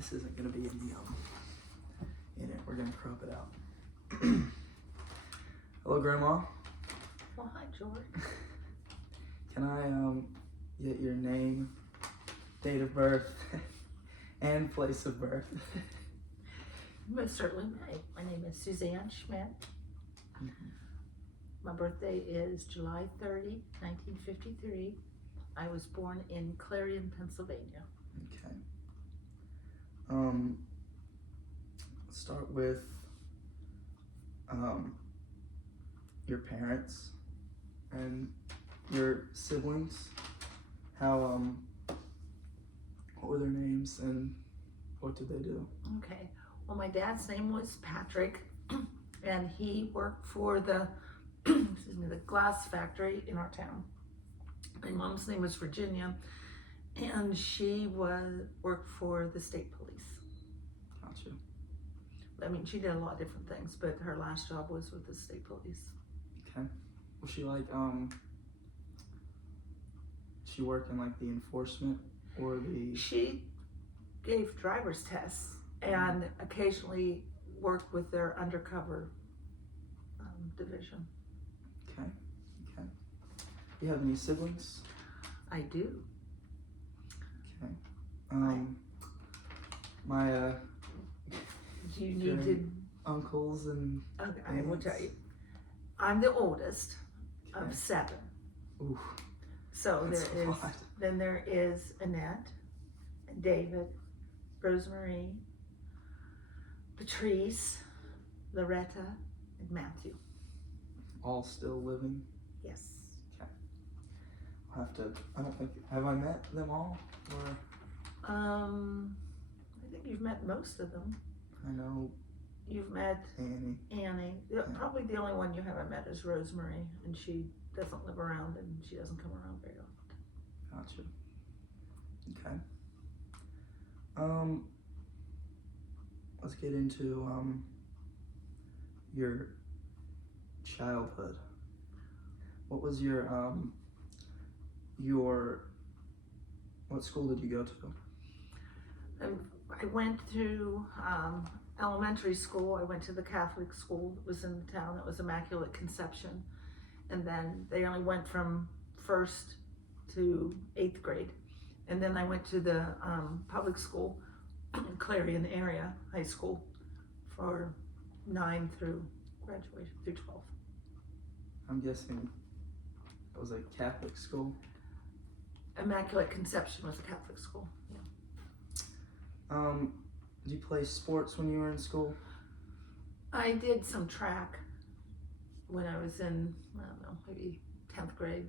this isn't gonna be in the in it. We're gonna crop it out. Hello, Grandma. Well, hi, George. Can I get your name, date of birth, and place of birth? Most certainly may. My name is Suzanne Schmidt. Mm-hmm. My birthday is July 30, 1953. I was born in Clarion, Pennsylvania. Okay. Let's start with your parents and your siblings. How what were their names and what did they do? Okay. Well, my dad's name was Patrick, and he worked for the excuse me, the glass factory in our town. My mom's name was Virginia, and she worked for the state police. Gotcha. I mean, she did a lot of different things, but her last job was with the state police. Okay. Was she like she worked in like the enforcement or the? She gave driver's tests and occasionally worked with their undercover division. Okay. Okay. Do you have any siblings? I do. Okay. My Do you need to? uncles and Okay, I will tell you. I'm the oldest okay. of 7. Ooh, So that's a lot. then there is Annette, and David, Rosemary, Patrice, Loretta, and Matthew. All still living? Yes. Okay. I'll have to, I don't think, have I met them all? Or I think you've met most of them. I know You've met Annie. Annie. Probably the only one you haven't met is Rosemary, and she doesn't live around and she doesn't come around very often. Gotcha. Okay. Let's get into your childhood. What was your what school did you go to? I went to elementary school. I went to the Catholic school that was in the town. It was Immaculate Conception. And then they only went from 1st to 8th grade. And then I went to the public school in Clarion area high school for 9 through graduation, through 12. I'm guessing it was a Catholic school. Immaculate Conception was a Catholic school. Yeah. Did you play sports when you were in school? I did some track when I was in, I don't know, maybe 10th grade.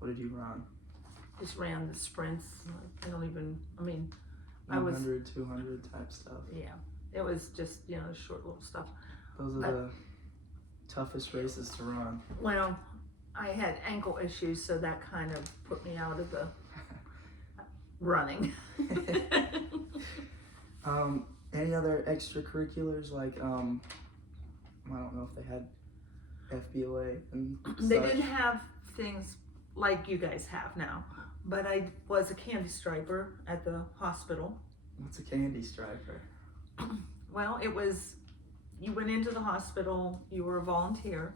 What did you run? Just ran the sprints. I don't even, I mean, 100, 200 type stuff. Yeah, it was just, short little stuff. Those are the toughest races to run. Well, I had ankle issues, so that kind of put me out of the running. Any other extracurriculars like I don't know if they had FBLA and They such. didn't have things like you guys have now, but I was a candy striper at the hospital. What's a candy striper? Well, it was, you went into the hospital, you were a volunteer,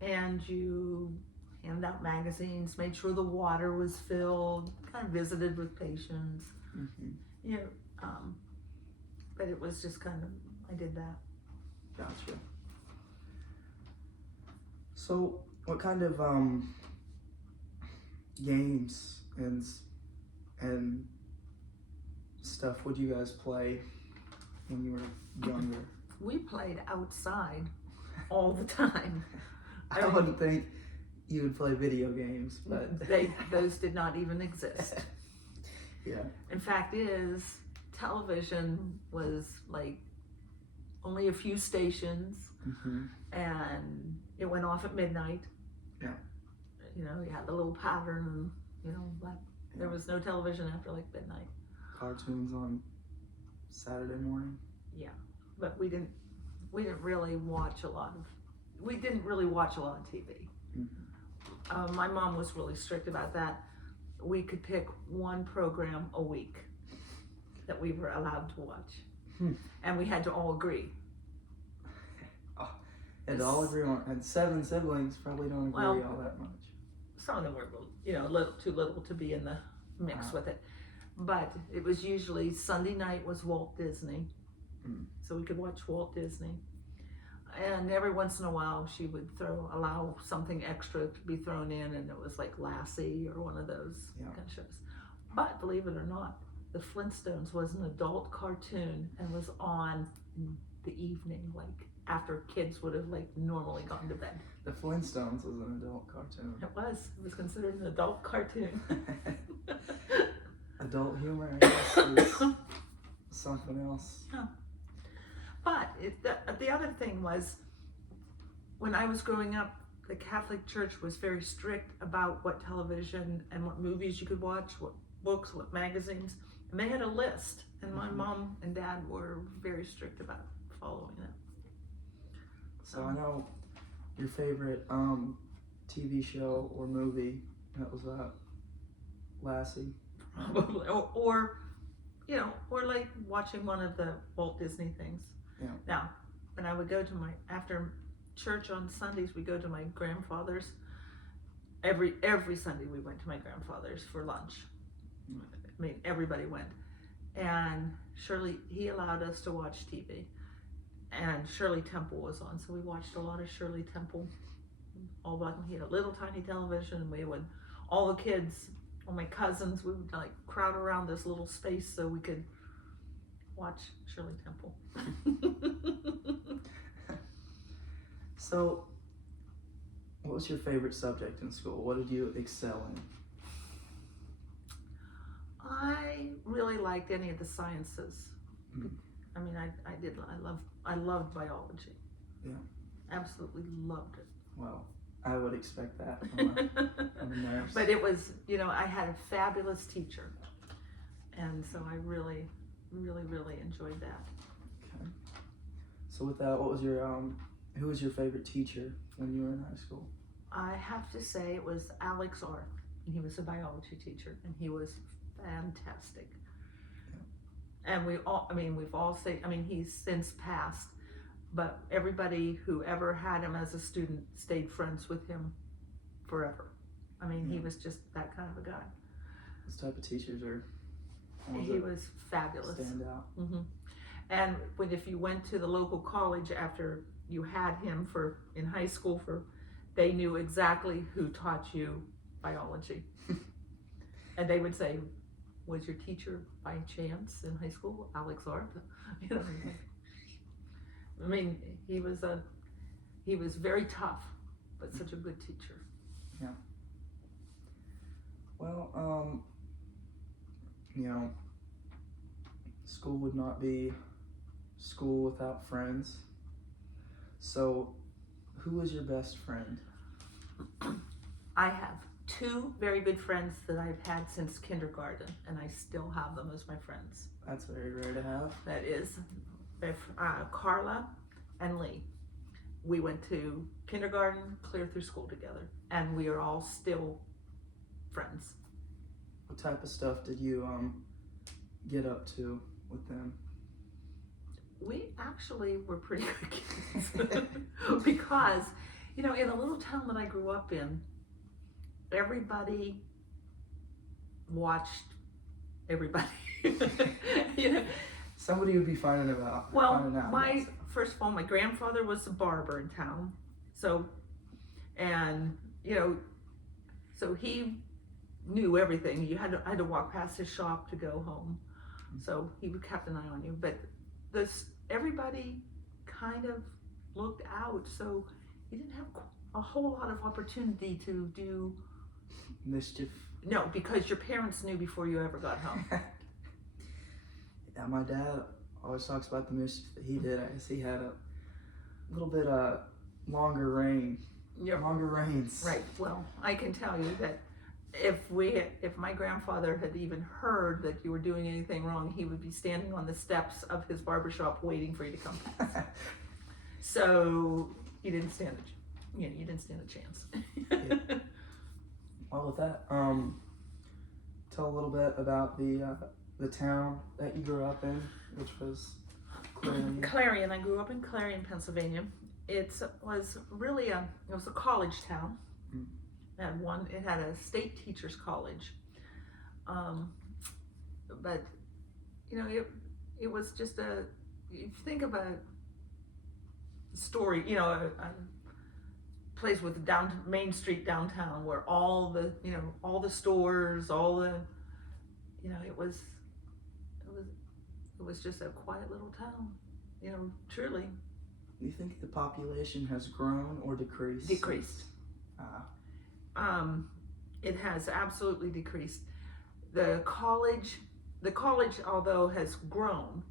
and you handed out magazines, made sure the water was filled, kind of visited with patients. Mm-hmm. But it was just kind of, I did that. Gotcha. So, what kind of games and stuff would you guys play when you were younger? We played outside all the time. I wouldn't think you would play video games, but those did not even exist. Yeah. In fact, television was like only a few stations, Mm-hmm. and it went off at midnight. Yeah. You had the little pattern, and but there was no television after like midnight. Cartoons on Saturday morning. Yeah, but we didn't really watch a lot of TV. Mm-hmm. My mom was really strict about that. We could pick one program a week. that we were allowed to watch. Hmm. And we had to all agree. And all agree on, and 7 siblings probably don't agree Well, all that much. Some of them were, a little too little to be in the mix Wow. with it. But it was usually Sunday night was Walt Disney. Mm. So we could watch Walt Disney. And every once in a while she would allow something extra to be thrown in, and it was like Lassie or one of those kind of shows. But believe it or not, the Flintstones was an adult cartoon and was on in the evening, like after kids would have like normally gone to bed. The Flintstones was an adult cartoon. It was considered an adult cartoon. Adult humor, I guess, is something else. Yeah. But the other thing was, when I was growing up, the Catholic Church was very strict about what television and what movies you could watch, what books, what magazines, and they had a list, and my mom and dad were very strict about following it. So I know your favorite TV show or movie, that was Lassie. Probably, or like watching one of the Walt Disney things. Yeah. Now, when I would go to after church on Sundays, we go to my grandfather's. Every Sunday we went to my grandfather's for lunch. I mean, everybody went. And he allowed us to watch TV. And Shirley Temple was on, so we watched a lot of Shirley Temple. All black, and he had a little tiny television, and we would, all the kids, all my cousins, we would like crowd around this little space so we could watch Shirley Temple. So, what was your favorite subject in school? What did you excel in? I really liked any of the sciences. Mm. I mean, I loved biology. Yeah. Absolutely loved it. Well, I would expect that from a nurse. But it was, I had a fabulous teacher. And so I really, really, really enjoyed that. Okay. So with that, who was your favorite teacher when you were in high school? I have to say it was Alex Arth. And he was a biology teacher, and he was fantastic. Yeah. And we've all said, he's since passed, but everybody who ever had him as a student stayed friends with him forever. He was just that kind of a guy. Those type of teachers are. He was fabulous. Stand out. Mm-hmm. And if you went to the local college after you had him in high school they knew exactly who taught you biology. And they would say, was your teacher by chance in high school Alex Arth? He was very tough, but such a good teacher. Yeah. Well, school would not be school without friends. So, who was your best friend? I have 2 very good friends that I've had since kindergarten, and I still have them as my friends. That's very rare to have. That is Carla and Lee. We went to kindergarten clear through school together, and we are all still friends. What type of stuff did you get up to with them? We actually were pretty good kids because, in a little town that I grew up in, everybody watched everybody. Somebody would be finding out. First of all, my grandfather was a barber in town, so he knew everything. I had to walk past his shop to go home, so he would keep an eye on you. But everybody kind of looked out, so you didn't have a whole lot of opportunity to do mischief. No, because your parents knew before you ever got home. Yeah, my dad always talks about the mischief that he did. I guess he had a little bit longer reigns. Right. Well, I can tell you that if my grandfather had even heard that you were doing anything wrong, he would be standing on the steps of his barbershop waiting for you to come past. So you didn't stand a chance. Yeah. Well, with that, tell a little bit about the the town that you grew up in, which was Clarion? Clarion. I grew up in Clarion, Pennsylvania. It was really it was a college town. Mm. It had a state teachers college. But it was just if you think of a story, a place with Main Street downtown where all the stores, all the, it was just a quiet little town, truly. Do you think the population has grown or decreased? Decreased. It has absolutely decreased. The college, although has grown,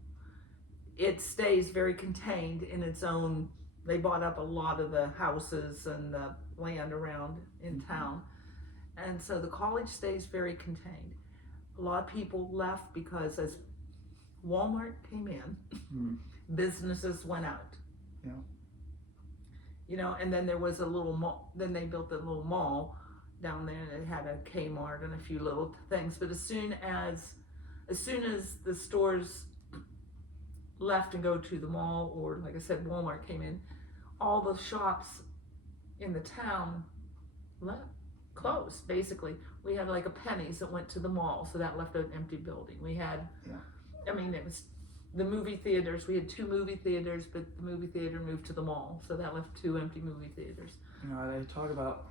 it stays very contained in its own. They bought up a lot of the houses and the land around in town, and so the college stays very contained. A lot of people left because as Walmart came in, businesses went out. Yeah. And then there was a little mall. Then they built a little mall down there, and it had a Kmart and a few little things. But as soon as the stores left and go to the mall, or like I said, Walmart came in, all the shops in the town closed. Basically, we had like a Penny's that went to the mall, so that left an empty building. We had, it was the movie theaters. We had 2 movie theaters, but the movie theater moved to the mall, so that left 2 empty movie theaters. They talk about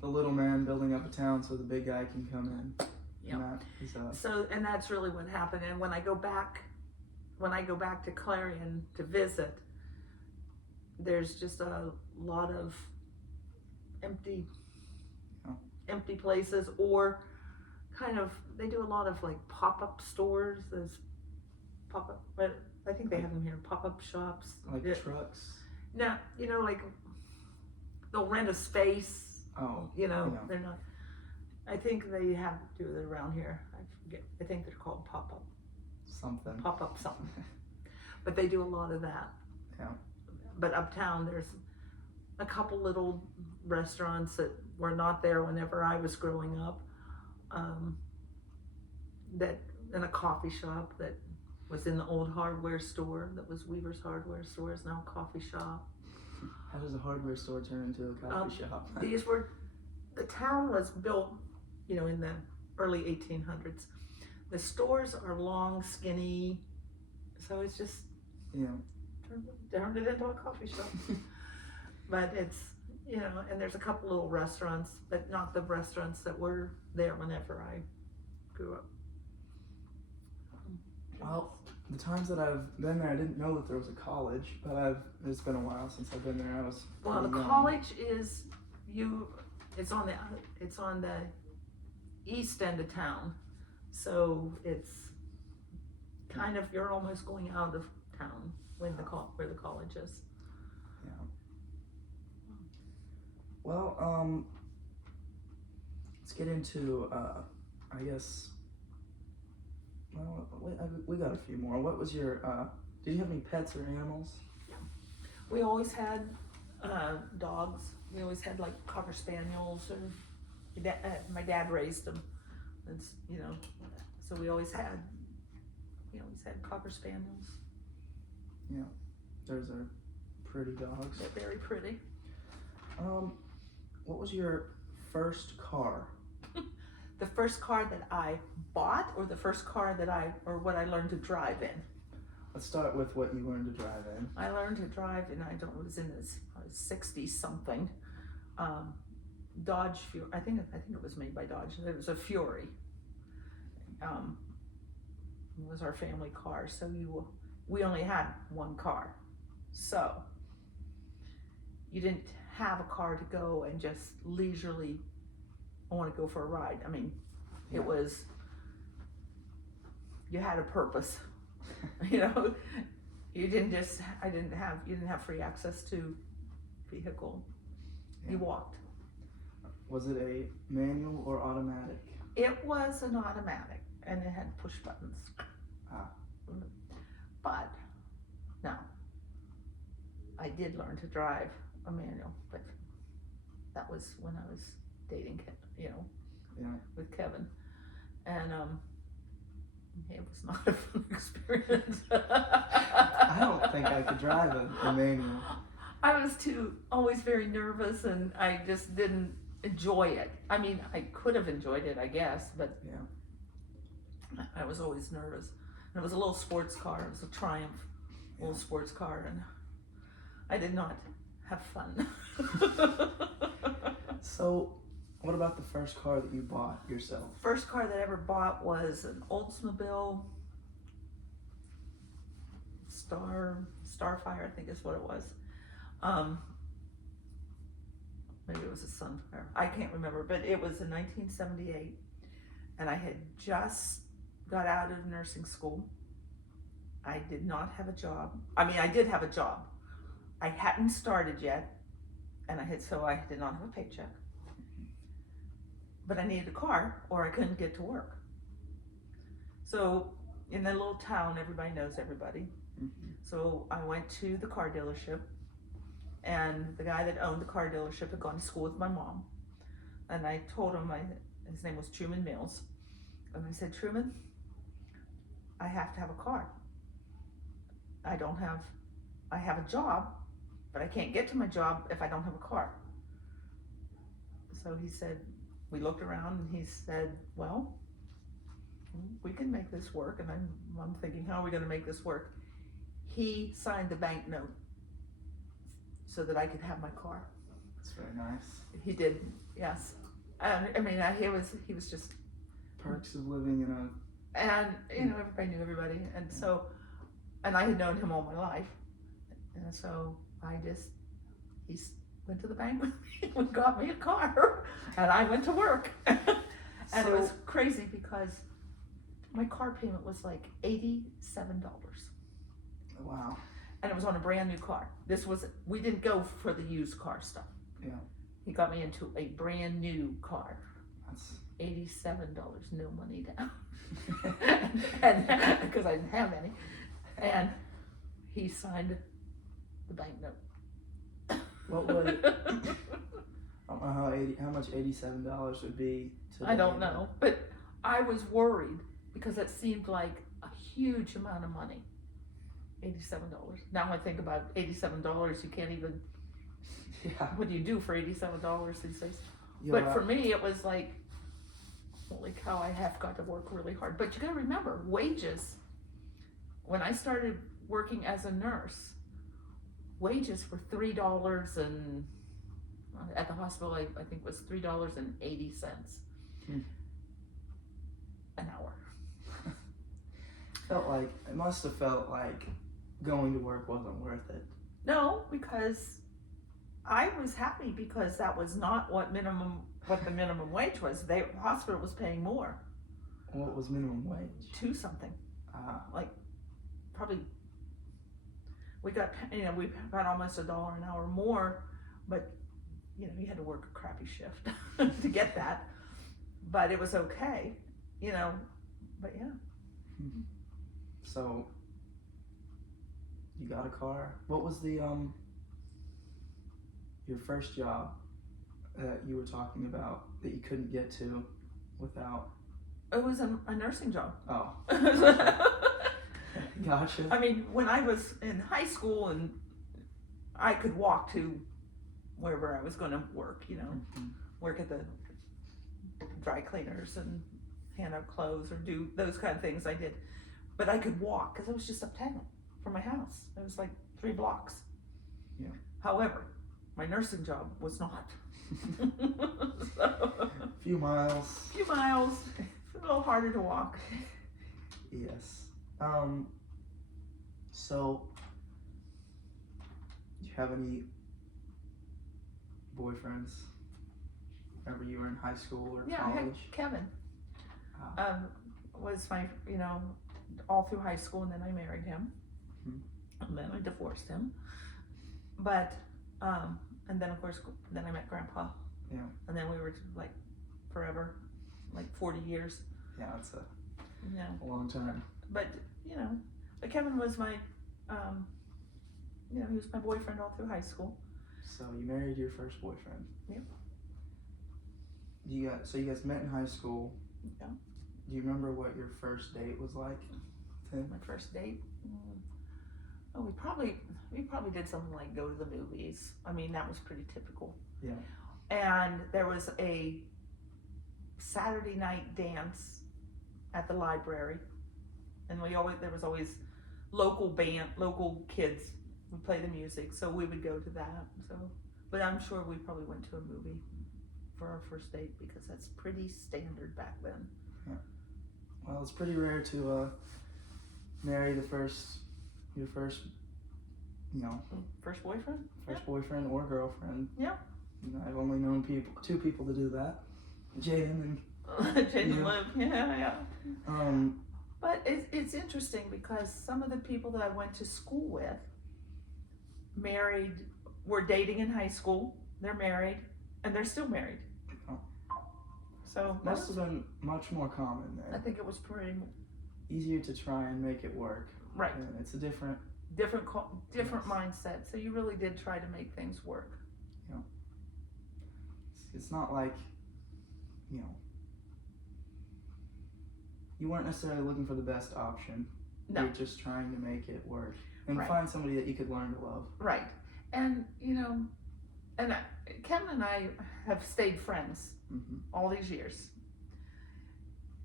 the little man building up a town so the big guy can come in. Yeah. And that's really what happened. And when I go back to Clarion to visit, there's just a lot of empty places, or kind of, they do a lot of like pop-up stores. There's pop-up, but I think they have them here, pop-up shops. Like trucks? No, like they'll rent a space. Oh. They're not, I think they have to do it around here. I forget. I think they're called pop-up something. But they do a lot of that. Yeah. But uptown, there's a couple little restaurants that were not there whenever I was growing up. And a coffee shop that was in the old hardware store that was Weaver's Hardware Store, is now a coffee shop. How does a hardware store turn into a coffee shop? The town was built, in the early 1800s. The stores are long, skinny, so it's just turned it into a coffee shop. But it's, and there's a couple little restaurants, but not the restaurants that were there whenever I grew up. Well, the times that I've been there, I didn't know that there was a college, but it's been a while since I've been there. I was the young. College is it's on the east end of town, so it's kind of, you're almost going out of town where the college is. Yeah. Well, let's get into I guess. Well, we got a few more. What was your, did you have any pets or animals? Yeah. We always had dogs. We always had like Cocker Spaniels, or my dad raised them. It's, so we always had Cocker Spaniels. Yeah, those are pretty dogs. They're very pretty. What was your first car? The first car that I bought, or the first car what I learned to drive in? Let's start with what you learned to drive in. I learned to drive in, I was in the 60s something. Dodge Fury. I think it was made by Dodge. It was a Fury. It was our family car, so we only had one car. So you didn't have a car to go and just leisurely, I want to go for a ride. I mean, it was, you had a purpose. You didn't have free access to vehicle. You walked. Was it a manual or automatic? It was an automatic, and it had push buttons. But now, I did learn to drive a manual, but that was when I was dating, with Kevin. And It was not a fun experience. I don't think I could drive a manual. I was always very nervous, and I just didn't enjoy it. I mean, I could have enjoyed it, I guess, but Yeah. I was always nervous. And it was a little sports car. It was a Triumph, little sports car, and I did not have fun. So, what about the first car that you bought yourself? First car that I ever bought was an Oldsmobile Starfire, I think is what it was. Maybe it was a Sunfire. I can't remember, but it was in 1978, and I had just got out of nursing school. I did not have a job. I mean, I did have a job. I hadn't started yet, and I did not have a paycheck. But I needed a car, or I couldn't get to work. So in that little town, everybody knows everybody. Mm-hmm. So I went to the car dealership, and the guy that owned the car dealership had gone to school with my mom. And I told him, his name was Truman Mills. And I said, Truman, I have to have a car. I have a job, but I can't get to my job if I don't have a car. So he said, we looked around, and he said, well, we can make this work. And I'm thinking, how are we going to make this work? He signed the bank note so that I could have my car. That's very nice. He did, yes. And I mean, he was just Perks of living in a... And, everybody knew everybody. And so, and I had known him all my life. And so he went to the bank with me and got me a car. And I went to work. And it was crazy because my car payment was like $87. Wow. And it was on a brand new car. We didn't go for the used car stuff. Yeah. He got me into a brand new car. That's $87, no money down. and because I didn't have any. And he signed the bank note. What would I don't know how much $87 would be today. I don't know, but I was worried because it seemed like a huge amount of money. $87. Now I think about $87, you can't even. Yeah. What do you do for $87 these days? Yeah, But for me, it was like, holy cow, I have got to work really hard. But you got to remember, wages. When I started working as a nurse, wages were $3 and at the hospital, I think it was $3.80 an hour. It must have felt like going to work wasn't worth it. No, because I was happy because that was not what the minimum wage was. The hospital was paying more. What was minimum wage? 2 something. Like probably we got almost $1 an hour more, but you had to work a crappy shift to get that. But it was okay, but yeah. So you got a car. What was the your first job that you were talking about that you couldn't get to without? It was a nursing job. Oh. Gotcha. I mean, when I was in high school and I could walk to wherever I was going to work, work at the dry cleaners and hand out clothes or do those kind of things I did. But I could walk because I was just uptown from my house. It was like 3 blocks. Yeah. However, my nursing job was not. So, few miles. It's a little harder to walk. Yes. So, do you have any boyfriends whenever you were in high school or Yeah, college? I had Kevin. Was my, all through high school, and then I married him. Mm-hmm. And then I divorced him. But, and then of course, then I met Grandpa. Yeah. And then we were like forever, like 40 years. Yeah, that's a Yeah. long time. But, but Kevin was my, he was my boyfriend all through high school. So you married your first boyfriend. Yep. So you guys met in high school. Yeah. Do you remember what your first date was like? My first date? Oh, we probably did something like go to the movies. I mean, that was pretty typical. Yeah. And there was a Saturday night dance at the library, and there was always local kids would play the music, so we would go to that. So, but I'm sure we probably went to a movie for our first date because that's pretty standard back then. Yeah. Well, it's pretty rare to marry your first, First boyfriend? boyfriend or girlfriend. Yeah. I've only known two people to do that, Jaden and Jaden Liv. Yeah. Um, But it's interesting because some of the people that I went to school with were dating in high school. They're married, and they're still married. Oh. So must have been much more common then. I think it was pretty Easier to try and make it work. right. And it's a different Yes. mindset. So you really did try to make things work. It's not like, you weren't necessarily looking for the best option. No. You're just trying to make it work and Right. find somebody that you could learn to love. Right. And Kevin and I have stayed friends Mm-hmm. all these years.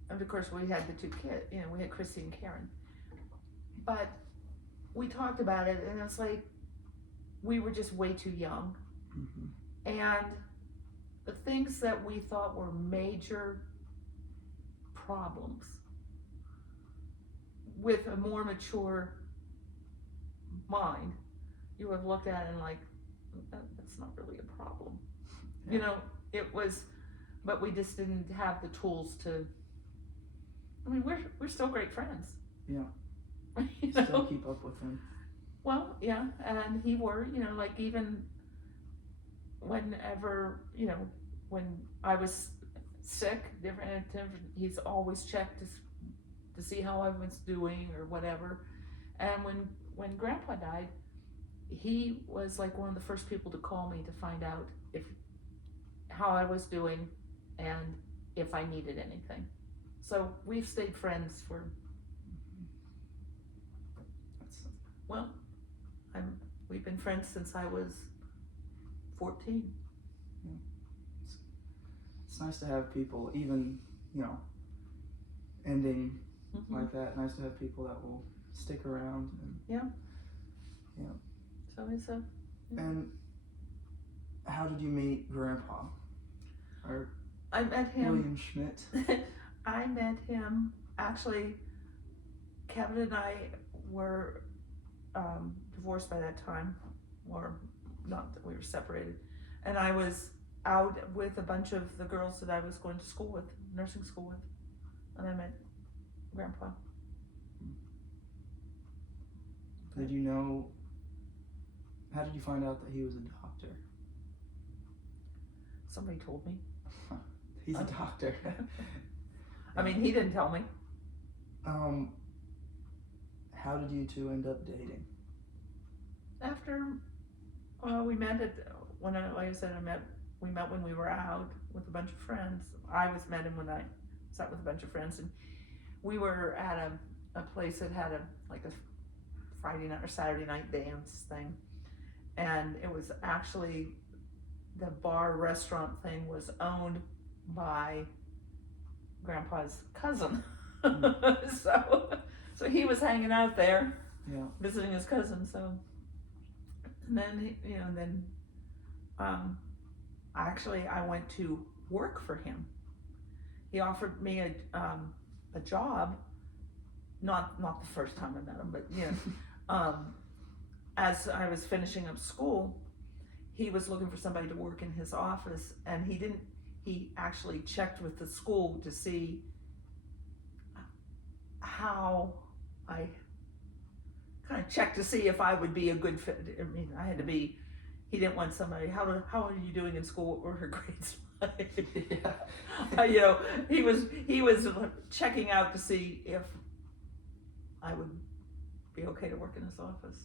And of course, we had the two kids. We had Chrissy and Karen. But we talked about it, and it's like we were just way too young. Mm-hmm. And the things that we thought were major problems with a more mature mind, you would have looked at it and like, that's not really a problem. Yeah. It was, but we just didn't have the tools to. I mean, we're still great friends. Yeah. You Still know? keep up with him. Well, yeah, and he were, like even whenever, when I was sick, different, he's always checked to see how I was doing or whatever. And when Grandpa died, he was like one of the first people to call me to find out how I was doing and if I needed anything. So we've stayed friends for, we've been friends since I was 14. It's nice to have people, even, ending Mm-hmm. like that. Nice to have people that will stick around. So it's a. And how did you meet Grandpa? Or I met him. William Schmidt? I met him, actually, Kevin and I were divorced by that time, or not that we were separated. And I was out with a bunch of the girls that I was going to school with, nursing school with. And I met Grandpa. Did you know, how did you find out that he was a doctor? Somebody told me. He's a doctor. I mean, he didn't tell me. How did you two end up dating? After we met like I said, we met when we were out with a bunch of friends. I met him when I sat with a bunch of friends, and we were at a place that had a Friday night or Saturday night dance thing, and it was actually the bar restaurant thing was owned by Grandpa's cousin. So he was hanging out there, visiting his cousin. So, and then, I went to work for him. He offered me a job, not the first time I met him, but as I was finishing up school, he was looking for somebody to work in his office, and he actually checked with the school to see how I kind of checked to see if I would be a good fit. I mean, he didn't want somebody, how are you doing in school? What were her grades like? He was checking out to see if I would be okay to work in his office.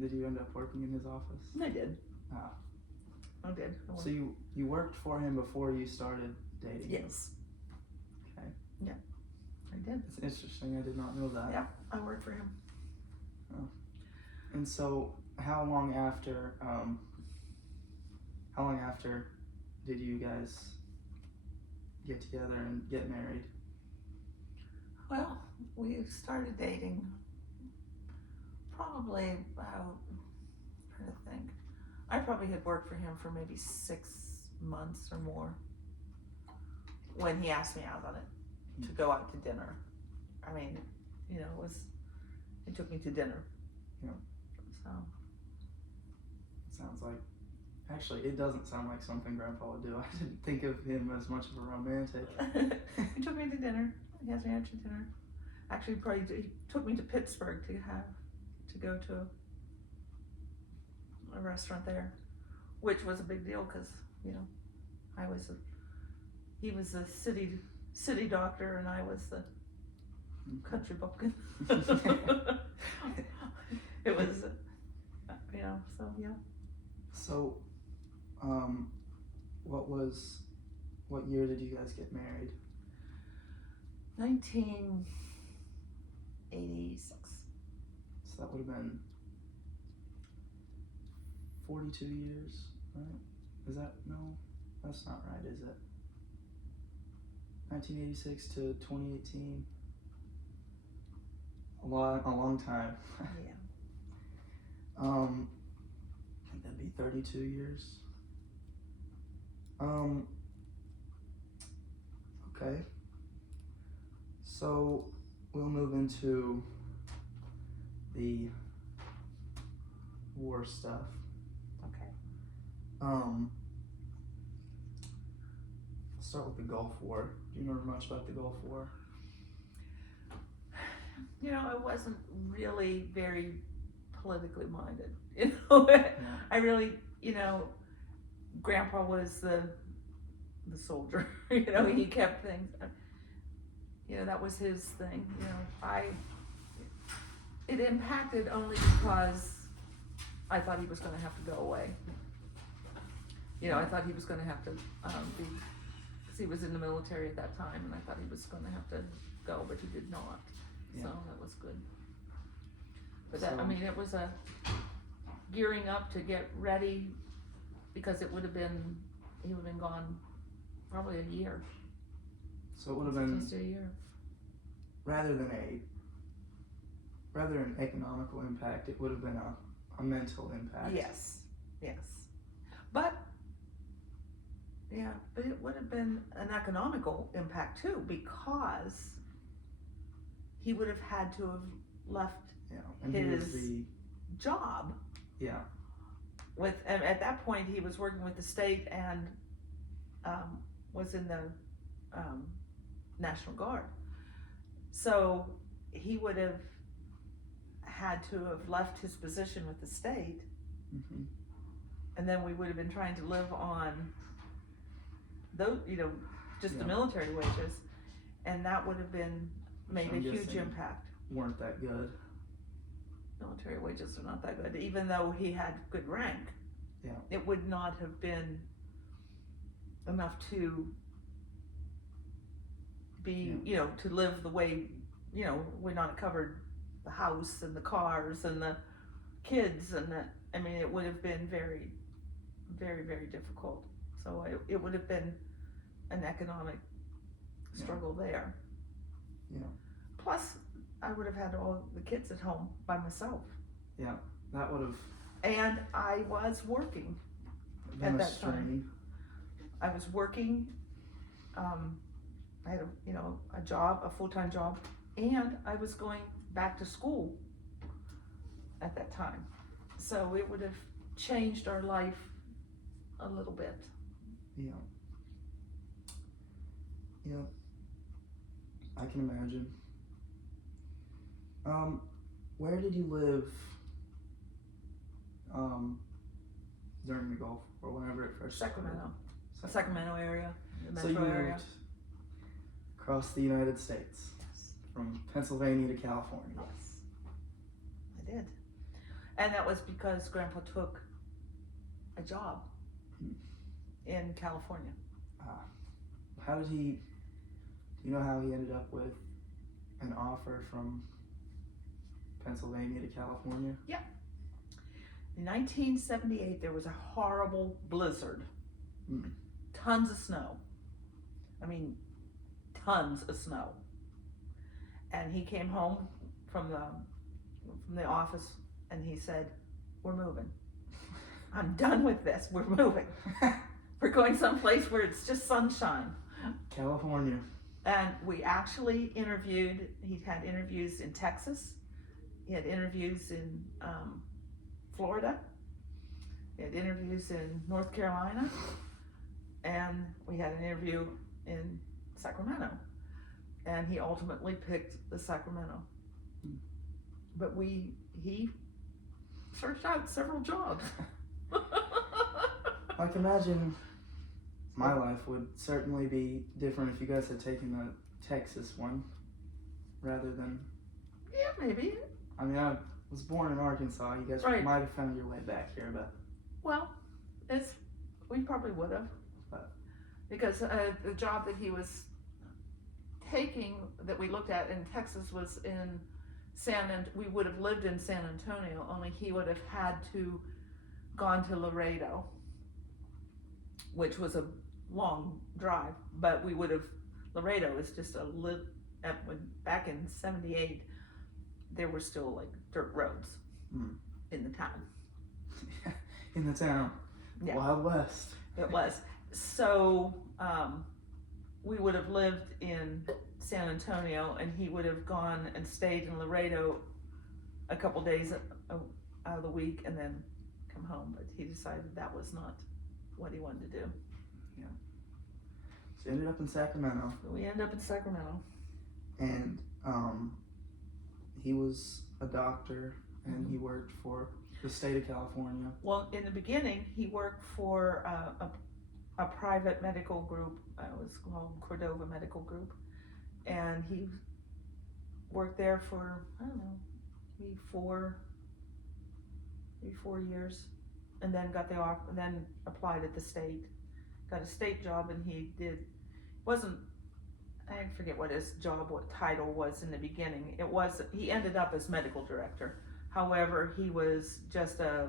Did you end up working in his office? I did. Ah. I did. So you worked for him before you started dating? Yes. Okay. I did. It's interesting. I did not know that. Yeah, I worked for him. And so, how long after did you guys get together and get married? Well, we started dating probably about, I'm trying to think, I probably had worked for him for maybe 6 months or more when he asked me out on it to go out to dinner. I mean, you know, he took me to dinner. Yeah. So. Sounds like, actually, it doesn't sound like something Grandpa would do. I didn't think of him as much of a romantic. He took me to dinner. He asked me out to dinner. Actually, he took me to Pittsburgh to go to a restaurant there, which was a big deal because, you know, he was a city doctor and I was the country bumpkin. It was, you know, so yeah. So, what year did you guys get married? 1986. So that would have been 42 years, right? Is that, no, that's not right, is it? 1986 to 2018. A long time. Yeah. I think that'd be 32 years. Okay. So we'll move into the war stuff. Okay. Start with the Gulf War. Do you remember much about the Gulf War? You know, I wasn't really very politically minded. You know, I really, you know, Grandpa was the soldier. You know, he kept things. You know, that was his thing. You know, it impacted only because I thought he was going to have to go away. You know, I thought he was going to have to be, because he was in the military at that time, and I thought he was going to have to go, but he did not. Yeah. So that was good. But that, I mean, it was a gearing up to get ready, because he would have been gone probably a year. So it would have been, Close to a year. rather than an economical impact, it would have been a mental impact. Yes, yes. But it would have been an economical impact too, because he would have had to have left and his job. Yeah. And at that point, he was working with the state and was in the National Guard. So he would have had to have left his position with the state, and then we would have been trying to live on those, you know, just the military wages, and that would have been made a huge impact. Weren't that good. Military wages are not that good, even though he had good rank. Yeah. It would not have been enough to be, you know, to live the way, you know, we not covered the house and the cars and the kids and I mean, it would have been very, very, very difficult. So it would have been an economic struggle there. Yeah. Plus, I would have had all the kids at home by myself. Yeah, that would have. And I was working at that time. I was working. I had a job, a full-time job, and I was going back to school at that time. So it would have changed our life a little bit. Yeah. Yeah. I can imagine. Where did you live during the Gulf or whenever it first Sacramento. started? Sacramento area, the So metro you area. moved across the United States, Yes. from Pennsylvania to California. Yes, I did. And that was because Grandpa took a job in California. How did he You know how he ended up with an offer from Pennsylvania to California? In 1978, there was a horrible blizzard. Mm. Tons of snow. I mean, tons of snow. And he came home from the office and he said, "We're moving. I'm done with this. We're moving. We're going someplace where it's just sunshine." California. And we actually interviewed, he had interviews in Texas. He had interviews in Florida. He had interviews in North Carolina. And we had an interview in Sacramento. And he ultimately picked the Sacramento. But he searched out several jobs. I can imagine my life would certainly be different if you guys had taken the Texas one rather than. Yeah, maybe. I mean, I was born in Arkansas. You guys Right. might have found your way back here, but Well, we probably would have. But- Because the job that he was taking that we looked at in Texas was in we would have lived in San Antonio, only he would have had to gone to Laredo, which was a long drive, but we would have, Laredo is just a little, back in 78, there were still like dirt roads in the town. in the town. Yeah. Wild West. It was. So we would have lived in San Antonio and he would have gone and stayed in Laredo a couple days out of the week and then come home. But he decided that was not what he wanted to do. So you ended up in Sacramento. So we ended up in Sacramento. And he was a doctor and he worked for the state of California. Well, in the beginning, he worked for a private medical group. It was called Cordova Medical Group. And he worked there for, I don't know, maybe 4 years. And then got the offer, and then applied at the state. Got a state job and he I forget what his job, what title was in the beginning. He ended up as medical director. However, he was just a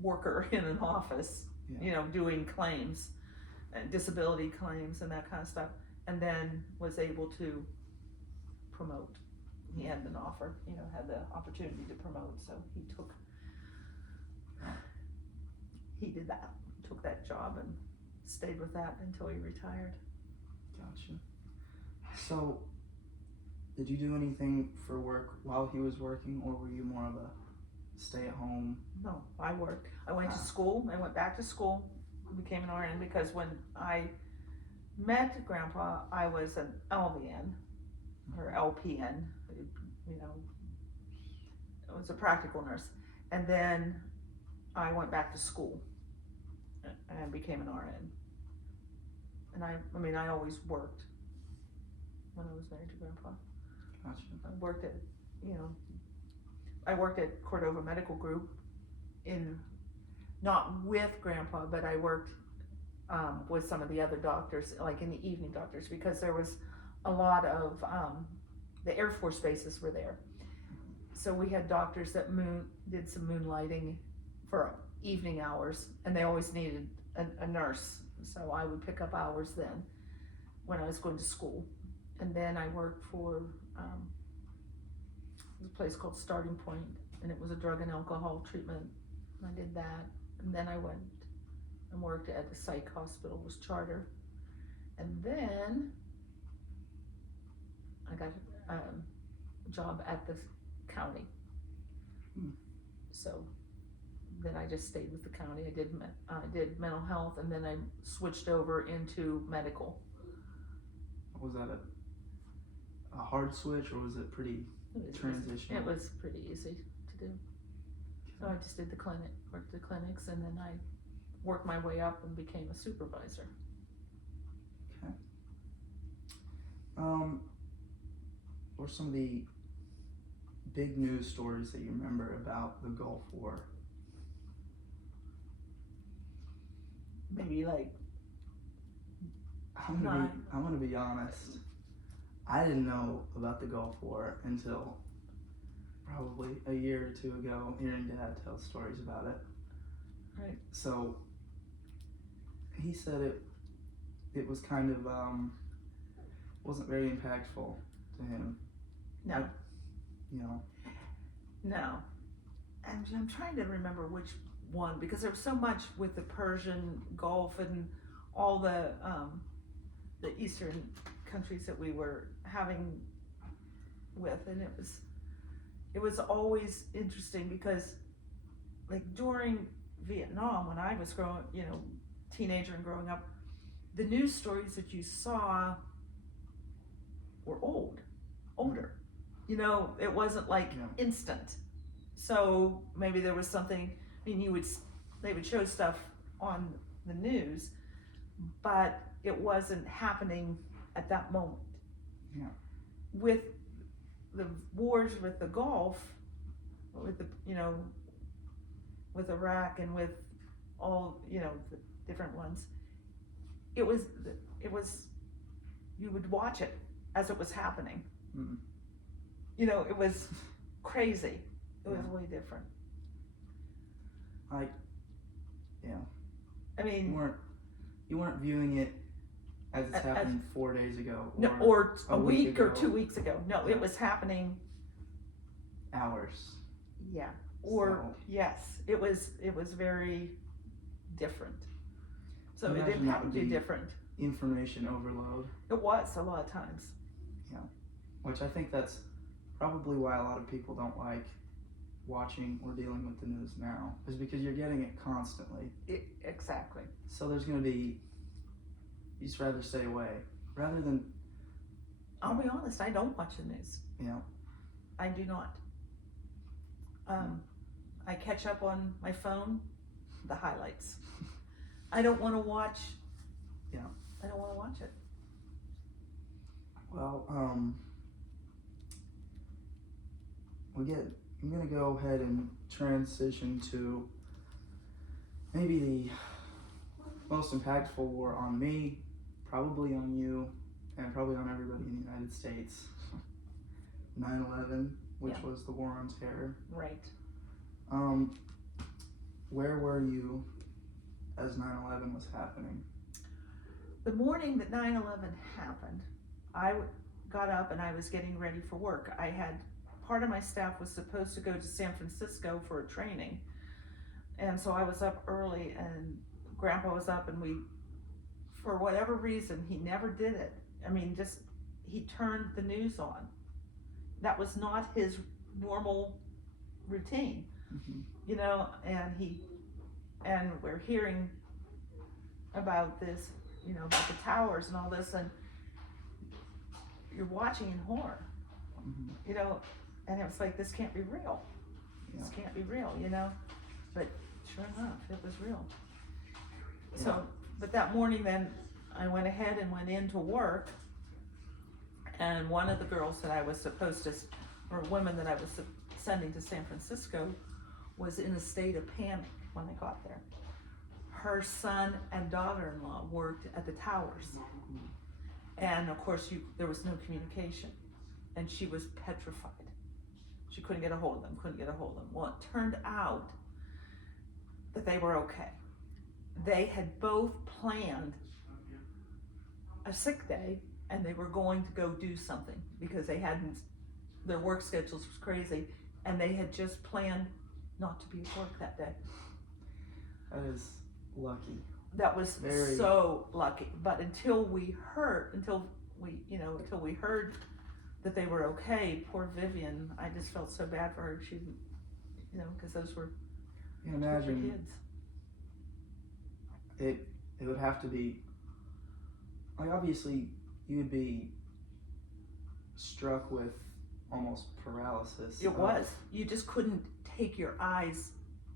worker in an office, doing claims, disability claims and that kind of stuff. And then was able to promote. He had an offer, had the opportunity to promote. So he did that, took that job and stayed with that until he retired. Gotcha. So, did you do anything for work while he was working, or were you more of a stay-at-home? No, I worked. I went to school. I went back to school, became an RN, because when I met Grandpa, I was an LVN, or LPN, I was a practical nurse. And then I went back to school and became an RN. And I always worked when I was married to Grandpa. Gotcha. I worked at Cordova Medical Group not with Grandpa, but I worked with some of the other doctors, like in the evening doctors, because there was a lot of, the Air Force bases were there. So we had doctors that did some moonlighting for evening hours, and they always needed a nurse. So I would pick up hours then when I was going to school. And then I worked for a place called Starting Point, and it was a drug and alcohol treatment. I did that. And then I went and worked at the psych hospital, was charter. And then I got a job at the county. So then I just stayed with the county. I did mental health, and then I switched over into medical. Was that a hard switch, or was it pretty transitional? It was pretty easy to do. So I just did worked the clinics, and then I worked my way up and became a supervisor. Okay. What are some of the big news stories that you remember about the Gulf War? Maybe like I'm gonna be honest. I didn't know about the Gulf War until probably a year or two ago, hearing Dad tell stories about it. Right. So he said it was kind of wasn't very impactful to him. No. You know. No. And I'm trying to remember which one, because there was so much with the Persian Gulf and all the eastern countries that we were having with, and it was always interesting because, like, during Vietnam, when I was growing, teenager and growing up, the news stories that you saw were older. It wasn't like instant. So maybe there was something. I mean, they would show stuff on the news, but it wasn't happening at that moment. Yeah. With the wars with the Gulf, with with Iraq and with all the different ones, it was you would watch it as it was happening. Mm. It was crazy. It was way different. I mean, you weren't viewing it as it's happened 4 days ago. Or a week ago. or 2 weeks ago. No, it was happening hours. Yeah. Or So, yes, it was very different. So it imagine didn't that have to would be be different. Information overload. It was a lot of times. Yeah. Which I think that's probably why a lot of people don't like watching or dealing with the news now, is because you're getting it constantly. Exactly. So there's going to be, you just rather stay away rather than. I'll be honest, I don't watch the news. Yeah. I do not. I catch up on my phone, the highlights. I don't want to watch. Yeah. I don't want to watch it. Well, I'm gonna go ahead and transition to maybe the most impactful war on me, probably on you, and probably on everybody in the United States. 9/11, which was the war on terror. Right. Where were you as 9/11 was happening? The morning that 9/11 happened, I got up and I was getting ready for work. Part of my staff was supposed to go to San Francisco for a training. And so I was up early and Grandpa was up, and for whatever reason, he never did it. I mean, he turned the news on. That was not his normal routine, and we're hearing about this, about the towers and all this, and you're watching in horror, and it was like, this can't be real. This can't be real, but sure enough, it was real. Yeah. So, but that morning then I went ahead and went into work, and one of the girls that I was or women that I was sending to San Francisco was in a state of panic when I got there. Her son and daughter-in-law worked at the towers. And of course, there was no communication, and she was petrified. She couldn't get a hold of them, Well, it turned out that they were okay. They had both planned a sick day, and they were going to go do something because their work schedules was crazy, and they had just planned not to be at work that day. That is lucky. That was so lucky. But until we heard that they were okay, poor Vivian, I just felt so bad for her. She, because those were You can imagine kids. It would have to be, like, obviously you would be struck with almost paralysis. It was. You just couldn't take your eyes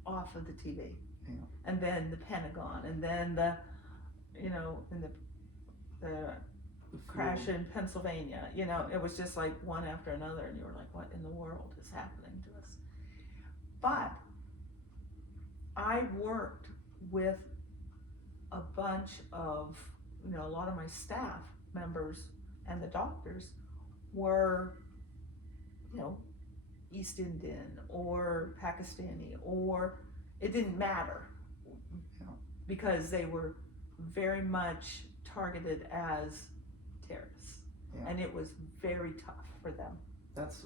off of the TV. Yeah. And then the Pentagon, and then the crash in Pennsylvania. It was just like one after another, and you were like, what in the world is happening to us? But I worked with a bunch of a lot of my staff members and the doctors were, East Indian or Pakistani, or it didn't matter, because they were very much targeted as terrorists, and it was very tough for them. That's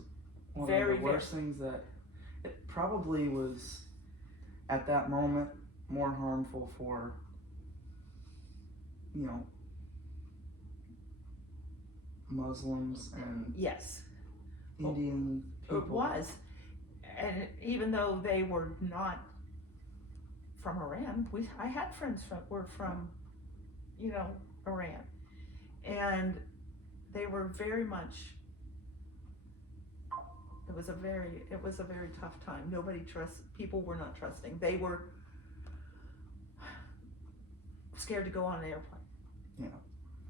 one of the worst things. That it probably was at that moment more harmful for Muslims and yes, Indian people. It was, and even though they were not from Iran, I had friends were from, Iran, and they were very much. It was a very tough time. People were not trusting. They were scared to go on an airplane. Yeah.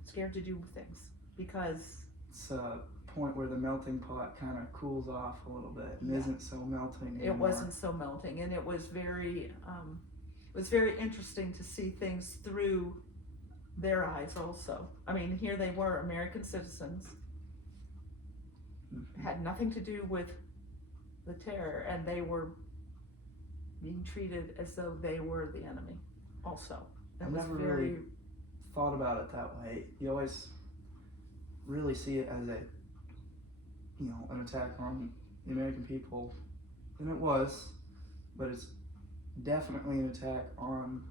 Scared to do things because it's a point where the melting pot kind of cools off a little bit and isn't so melting anymore. It wasn't so melting, and it was very interesting to see things through their eyes also. I mean, here they were, American citizens, had nothing to do with the terror, and they were being treated as though they were the enemy also. I never really thought about it that way. You always really see it as an attack on the American people, and it was, but it's definitely an attack on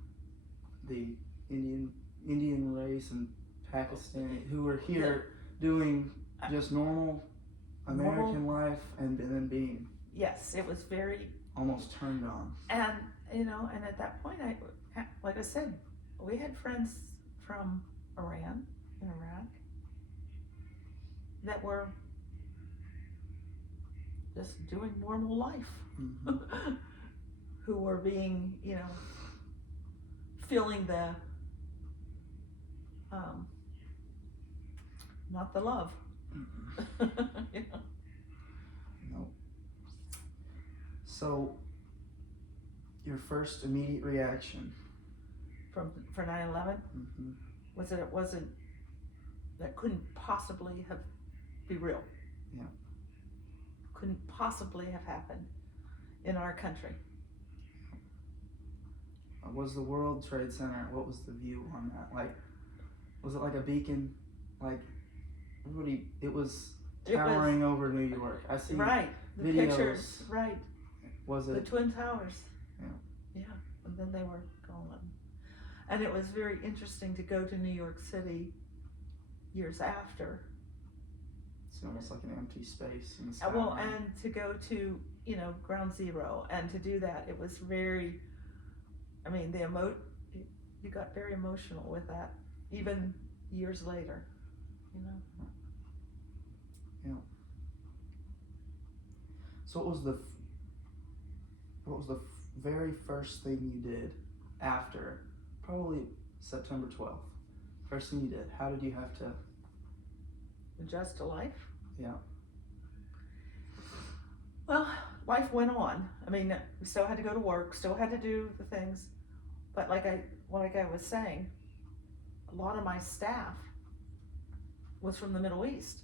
the Indian race and Pakistani who were here doing just normal American life, and then being it was very almost turned on. And and at that point, like I said, we had friends from Iran and Iraq that were just doing normal life, who were being, feeling the not the love. Nope. So, your first immediate reaction for 9/11 was that it wasn't, that couldn't possibly be real. Yeah. Couldn't possibly have happened in our country. Was the World Trade Center, what was the view on that? Like, was it like a beacon? Like, it was towering over New York. I see the videos. Pictures, right. Was it? The Twin Towers. Yeah. Yeah, and then they were gone. And it was very interesting to go to New York City years after. It's almost like an empty space in the sky. Well, and to go to, Ground Zero, and to do that, it was very, you got very emotional with that, even years later, Yeah. So what was the very first thing you did after, probably September 12th? First thing you did, how did you have to adjust to life? Yeah. Well, life went on. We still had to go to work, still had to do the things, but like I was saying, a lot of my staff was from the Middle East.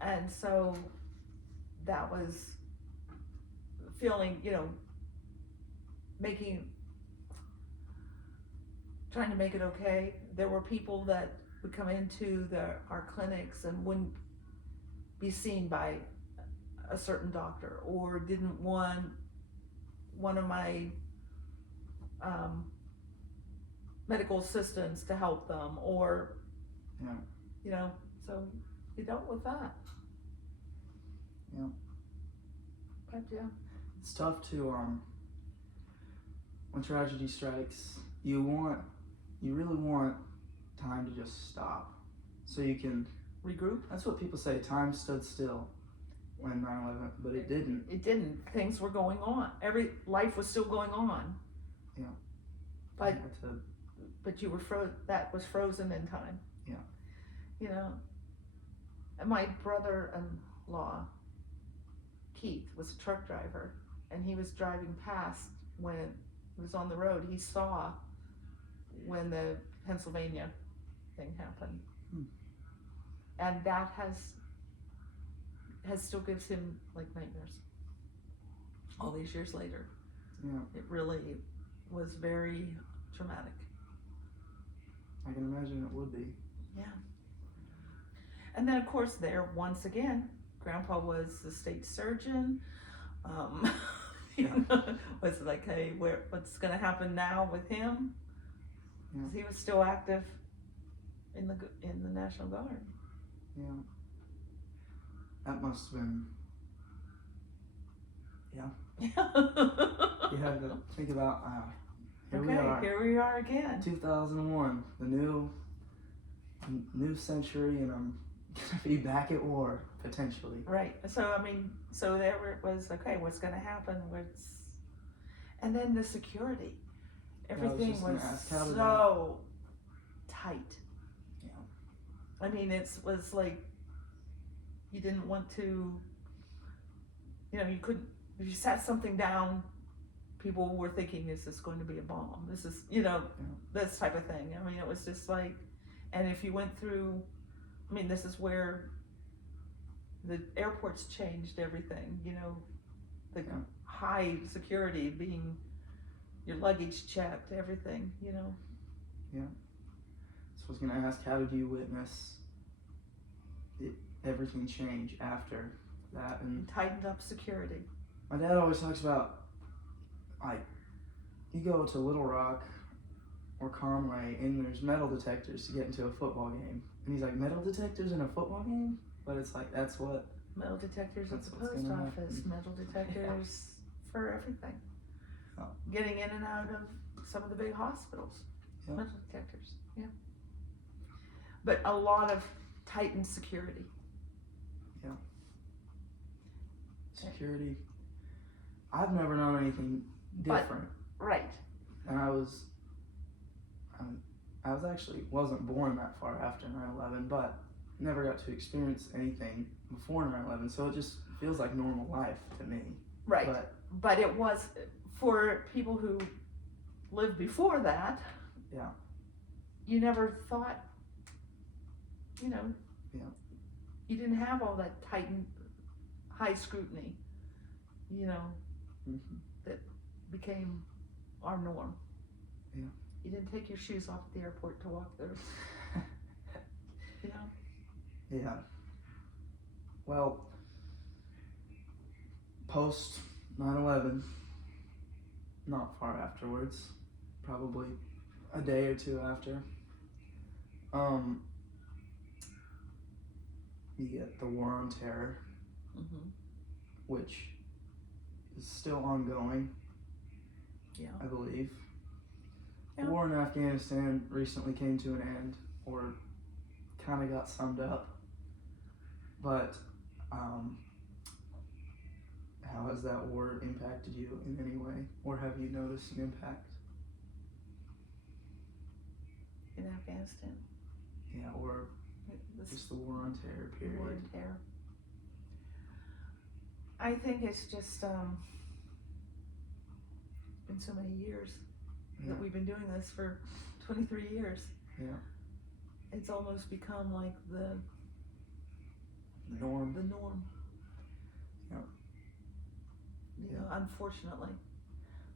And so that was feeling, trying to make it okay. There were people that would come into our clinics and wouldn't be seen by a certain doctor, or didn't want one of my medical assistants to help them, or so you dealt with that. Yeah. But yeah, it's tough to when tragedy strikes, you really want time to just stop so you can regroup. That's what people say, time stood still when 9/11, but it didn't. It didn't. Things were going on. Life was still going on. Yeah. But you were that was frozen in time. Yeah. And my brother-in-law, Keith, was a truck driver, and he was driving past when he was on the road. He saw when the Pennsylvania thing happened. Hmm. And that has still gives him like nightmares all these years later. Yeah. It really was very traumatic. I can imagine it would be. Yeah. And then of course there, once again, Grandpa was the state surgeon. Was like, hey, what's going to happen now with him? Because he was still active in the National Guard. Yeah. That must have been. Yeah. You have to think about. Here we are again. 2001, the new century, and I'm gonna be back at war potentially. Right. So I mean, so there it was. Okay, what's going to happen? And then the security. Everything was so tight. Yeah. I mean, it was like you didn't want to. You couldn't. If you sat something down, people were thinking, is this going to be a bomb? This is, this type of thing. I mean, it was just like, and if you went through, I mean, this is where the airports changed everything, the high security being your luggage checked, everything, Yeah. So I was going to ask, how did you witness everything change after that? And tightened up security. My dad always talks about, like, you go to Little Rock or Conway and there's metal detectors to get into a football game. And he's like, metal detectors in a football game? But it's like, that's what... Metal detectors at That's the what's post gonna office, happen. metal detectors for everything. Oh. Getting in and out of some of the big hospitals, Yeah. metal detectors, yeah. But a lot of tightened security. Security. I've never known anything different. Right. And I was actually wasn't born that far after 9/11, but never got to experience anything before 9/11, so it just feels like normal life to me. Right. But it was, for people who lived before that, Yeah. you never thought, Yeah. you didn't have all that tightened, high scrutiny, Mm-hmm. that became our norm. Yeah. You didn't take your shoes off at the airport to walk through. Yeah. Well, post 9/11, not far afterwards, probably a day or two after, you get the War on Terror, Mm-hmm. which is still ongoing, Yeah. I believe. Yeah. The war in Afghanistan recently came to an end, or kind of got summed up. But how has that war impacted you in any way, or have you noticed an impact? In Afghanistan. Yeah, or just the War on Terror period. War on Terror. I think it's just been so many years Yeah. that we've been doing this for 23 years. Yeah. It's almost become like the Norm. Yeah. Unfortunately.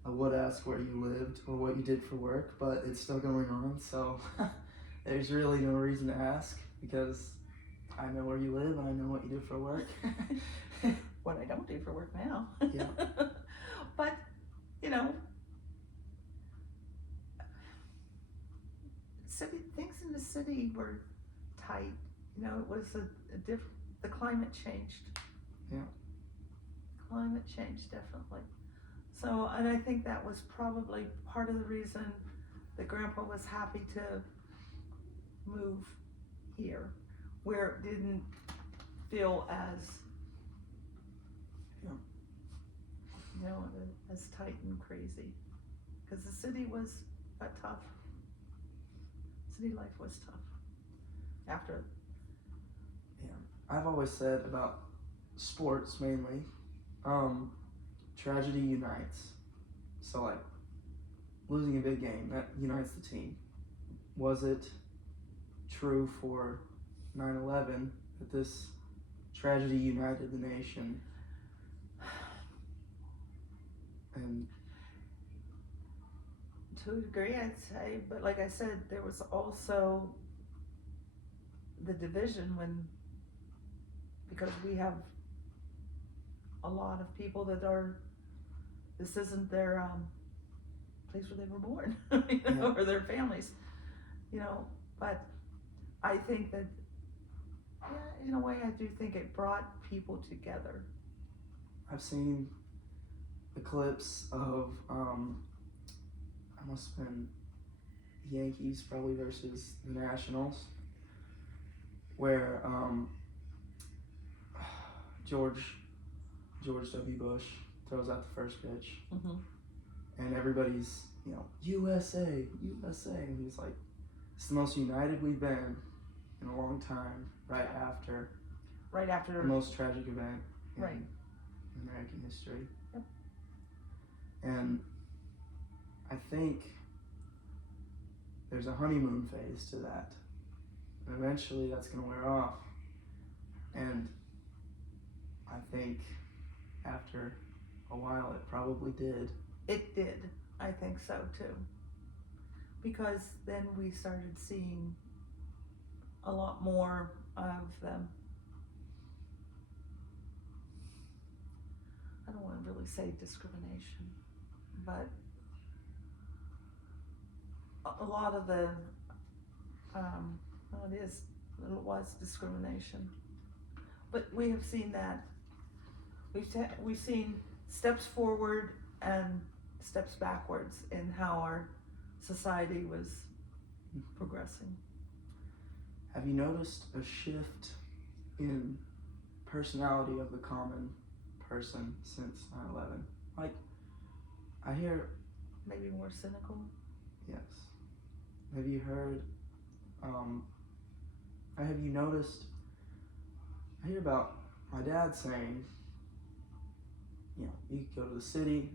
I would ask where you lived or what you did for work, but it's still going on, so there's really no reason to ask, because I know where you live and I know what you do for work. What I don't do for work now. Yeah. But, things in the city were tight. It was the climate changed. Yeah. Climate changed, definitely. So, and I think that was probably part of the reason that Grandpa was happy to move here, where it didn't feel as, as tight and crazy. Because the city got tough. City life was tough after. Yeah. I've always said about sports mainly, tragedy unites. So like losing a big game, that unites the team. was it true for 9/11 that this tragedy united the nation? And to a degree, I'd say, but like I said, there was also the division because we have a lot of people that this isn't their place where they were born, or their families, but I think that, yeah, in a way, I do think it brought people together. I've seen the clips of, I must have been Yankees probably versus the Nationals, where George W. Bush throws out the first pitch, and everybody's, USA, USA, and he's like, it's the most united we've been in a long time, right after the most tragic event in American history. Yep. And I think there's a honeymoon phase to that. And eventually that's going to wear off. And I think after a while it probably did. It did. I think so too. Because then we started seeing a lot more of them. I don't want to really say discrimination, but a lot of the, it was discrimination. But we have seen that. We've seen steps forward and steps backwards in how our society was progressing. Have you noticed a shift in personality of the common person since 9/11? Like, I hear... Maybe more cynical? Yes. Have you heard, have you noticed, I hear about my dad saying, you could go to the city,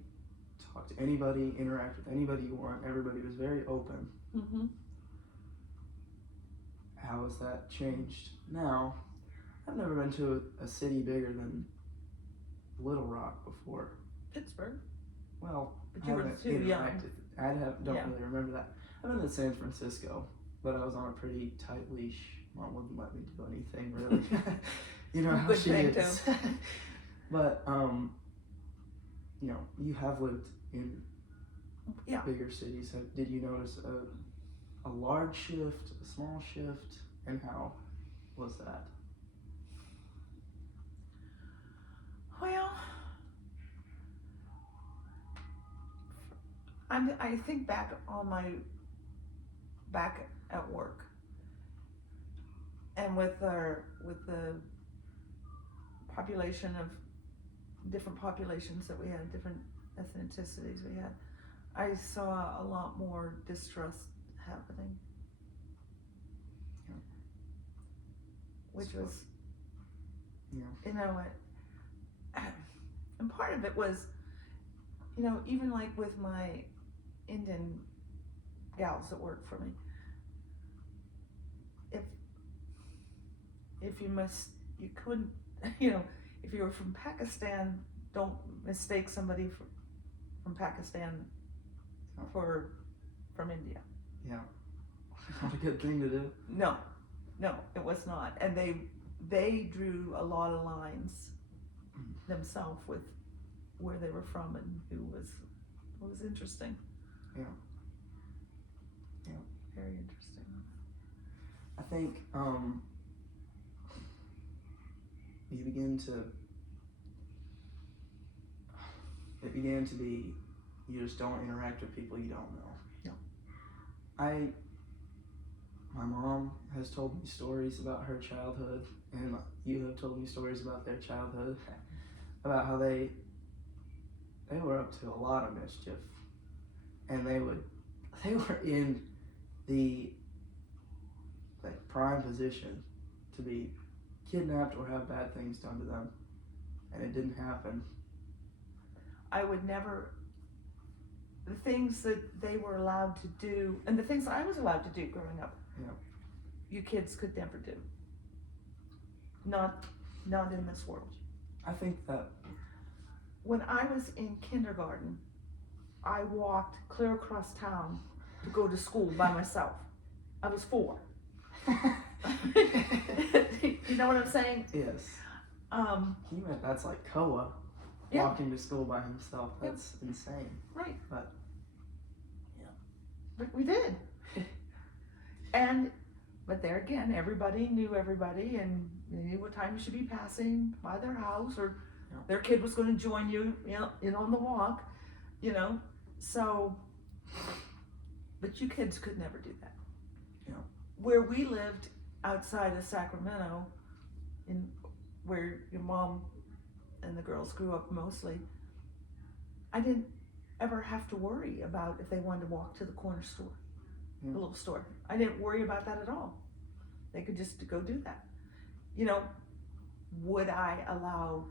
talk to anybody, interact with anybody you want, everybody was very open. Mm-hmm. How has that changed now? I've never been to a city bigger than Little Rock before. Pittsburgh. Well, but you were too young. Don't really remember that. I've been to San Francisco, but I was on a pretty tight leash. Mom wouldn't let me do anything really. You know how she is. But you have lived in bigger cities. Did you notice a large shift, a small shift, and how was that? Well, I think back at work, and with the population of different populations that we had, different ethnicities we had, I saw a lot more distrust happening, which was, and part of it was, even like with my Indian gals that work for me, if you couldn't, if you were from Pakistan, don't mistake somebody from Pakistan from India. Yeah, not a good thing to do. No, it was not, and they drew a lot of lines themselves with where they were from and who was. It was interesting. Yeah. Very interesting. I think it began to be, you just don't interact with people you don't know. No. My mom has told me stories about her childhood, and you have told me stories about their childhood, about how they were up to a lot of mischief, and they were in the prime position to be kidnapped or have bad things done to them, and it didn't happen. I would never the things that they were allowed to do, and the things I was allowed to do growing up, Yeah. you kids could never do. Not in this world. I think that When I was in kindergarten, I walked clear across town to go to school by myself. I was 4. You know what I'm saying? yes. That's like Koa Yeah. walking to school by himself. That's insane. Right. But But we did. But there again, everybody knew everybody, and they knew what time you should be passing by their house, or Yeah. their kid was going to join you, in on the walk, So, but you kids could never do that. Yeah. Where we lived outside of Sacramento, where your mom and the girls grew up mostly, I didn't ever have to worry about if they wanted to walk to the corner store, Yeah. the little store. I didn't worry about that at all. They could just go do that. Would I allow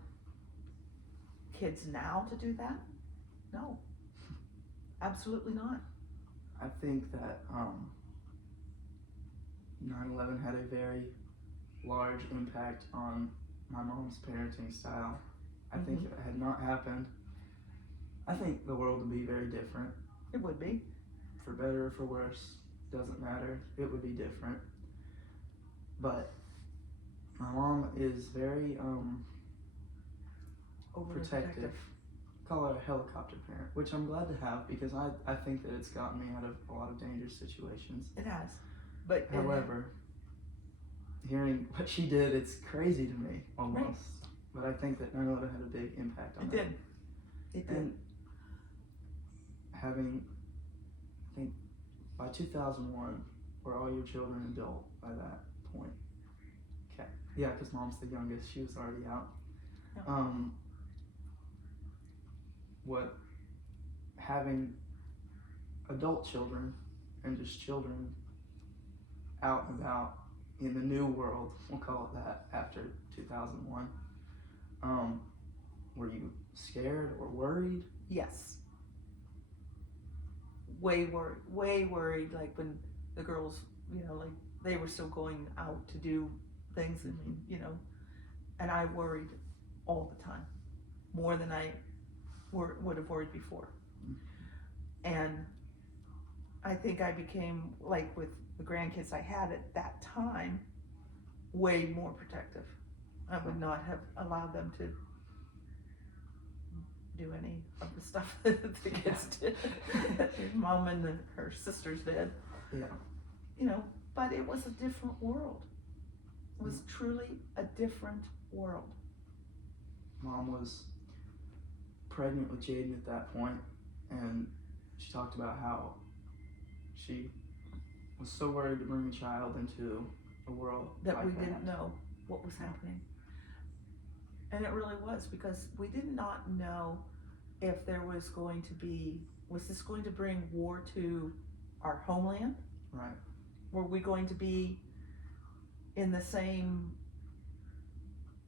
kids now to do that? No, absolutely not. I think that 9/11 had a very large impact on my mom's parenting style. I think if it had not happened, I think the world would be very different. It would be. For better or for worse, doesn't matter. It would be different. But my mom is very protective. Call her a helicopter parent, which I'm glad to have, because I think that it's gotten me out of a lot of dangerous situations. It has. But However, hearing what she did, it's crazy to me almost. Right. But I think that 9/11 had a big impact on it that. did. It did. And having, I think by 2001, were all your children adult by that point? Okay. Yeah, because mom's the youngest. She was already out. Yeah. What having adult children and just children out and about in the new world, we'll call it that, after 2001, were you scared or worried? Yes. Way worried, like when the girls, like they were still going out to do things, and I worried all the time, more than I would have worried before. And I think I became, like with the grandkids I had at that time, way more protective. I would not have allowed them to do any of the stuff that the kids did, that his mom and her sisters did. Yeah. But it was a different world. It was truly a different world. Mom was pregnant with Jaden at that point, and she talked about how she was so worried to bring a child into a world That like we didn't know what was happening. And it really was, because we did not know if there was going to be, was this going to bring war to our homeland? Right. Were we going to be in the same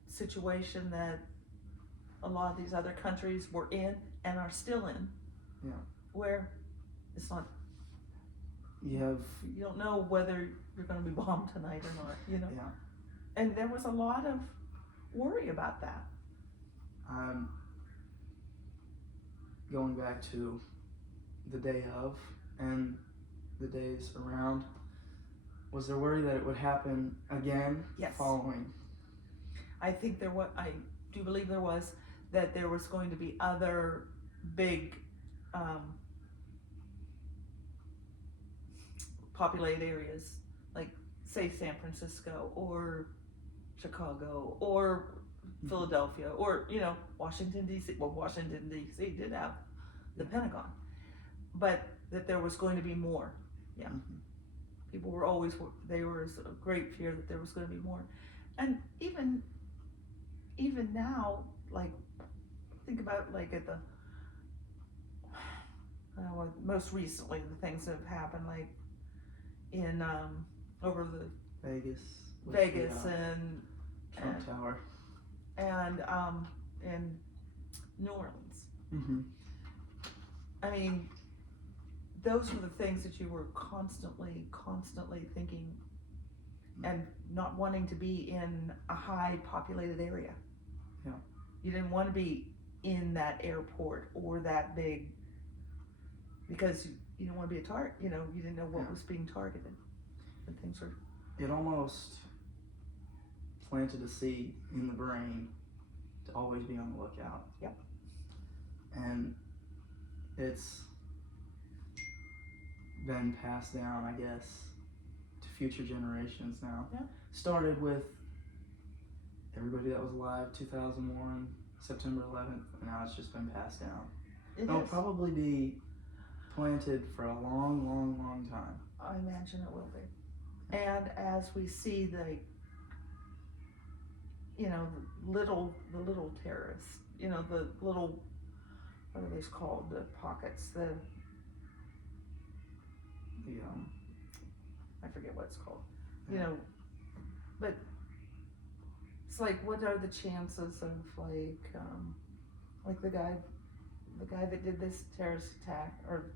situation that a lot of these other countries were in and are still in? Yeah. Where it's not, You don't know whether you're going to be bombed tonight or not, Yeah. And there was a lot of worry about that. Going back to the day of and the days around, was there worry that it would happen again? Yes. Following? I think I do believe there was, that there was going to be other big populated areas, like say San Francisco or Chicago or Philadelphia or Washington D.C. Well, Washington D.C. did have the Pentagon, but that there was going to be more. Yeah. Mm-hmm. People were always, there was a great fear that there was going to be more. And even now, like, think about like at the, most recently, the things that have happened, like in, over the Vegas. Vegas the, and Trump Tower. And in New Orleans. Mm-hmm. I mean, those were the things that you were constantly thinking, and not wanting to be in a high populated area. Yeah. You didn't want to be in that airport or that big, because you didn't want to be a target. You know, you didn't know what was being targeted. And things were. It almost planted a seed in the brain to always be on the lookout. Yep. And it's been passed down, I guess, to future generations now. Yeah. Started with everybody that was alive 2001, September 11th, and now it's just been passed down. It'll probably be planted for a long, long, long time. I imagine it will be. And as we see the, you know, the little terrorists, you know, the little, what are those called? The pockets, I forget what it's called. You know, but it's like, what are the chances of like the guy that did this terrorist attack, or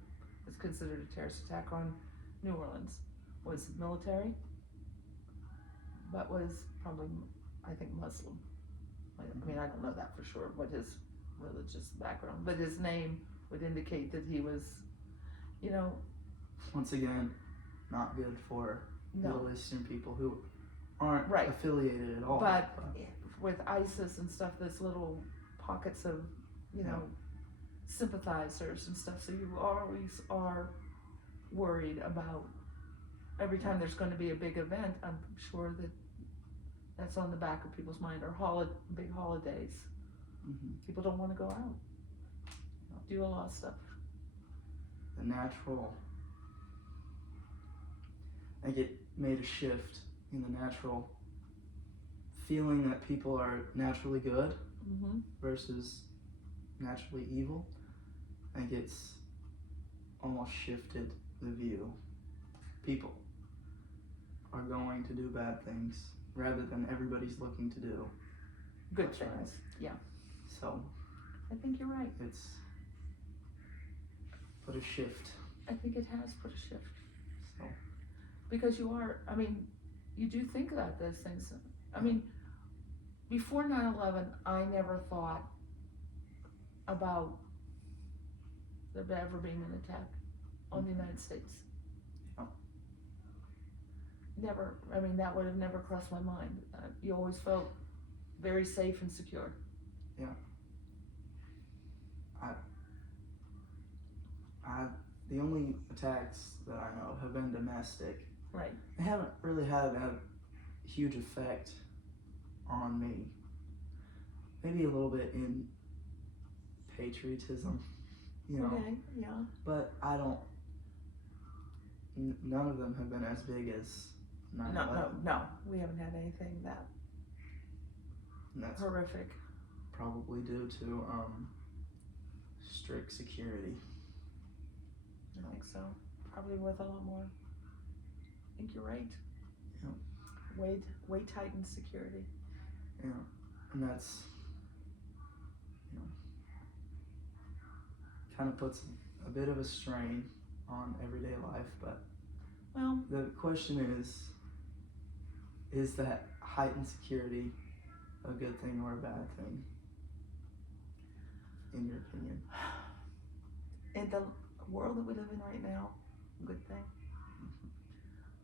is considered a terrorist attack on New Orleans, was military, but was probably, I think, Muslim. I mean, I don't know that for sure, what his religious background, but his name would indicate that he was, you know. Once again, not good for Middle Eastern people who aren't affiliated at all. But with ISIS and stuff, there's little pockets of, you know, sympathizers and stuff, so you always are worried about every time there's going to be a big event. I'm sure that that's on the back of people's mind, or big holidays. People don't want to go out, do a lot of stuff. The natural, I think it made a shift in the natural feeling that people are naturally good versus naturally evil. I think it's almost shifted the view. People are going to do bad things rather than everybody's looking to do good things. Right. Yeah. So I think you're right. It's put a shift. I think it has put a shift. So because you are, I mean, you do think about those things. I mean, before 9/11, I never thought about there ever being an attack on the United States. Never. I mean, that would have never crossed my mind. You always felt very safe and secure. Yeah. The only attacks that I know have been domestic. Right. They haven't really had a huge effect on me. Maybe a little bit in patriotism, you know. Okay, yeah. But I don't. None of them have been as big as 9/11. No. We haven't had anything that horrific. Probably due to strict security. I think so. Probably worth a lot more. I think you're right. Yeah. Way tightened security. Yeah, and that's, you know, kind of puts a bit of a strain on everyday life. But well, the question is that heightened security a good thing or a bad thing, in your opinion? In the world that we live in right now, good thing.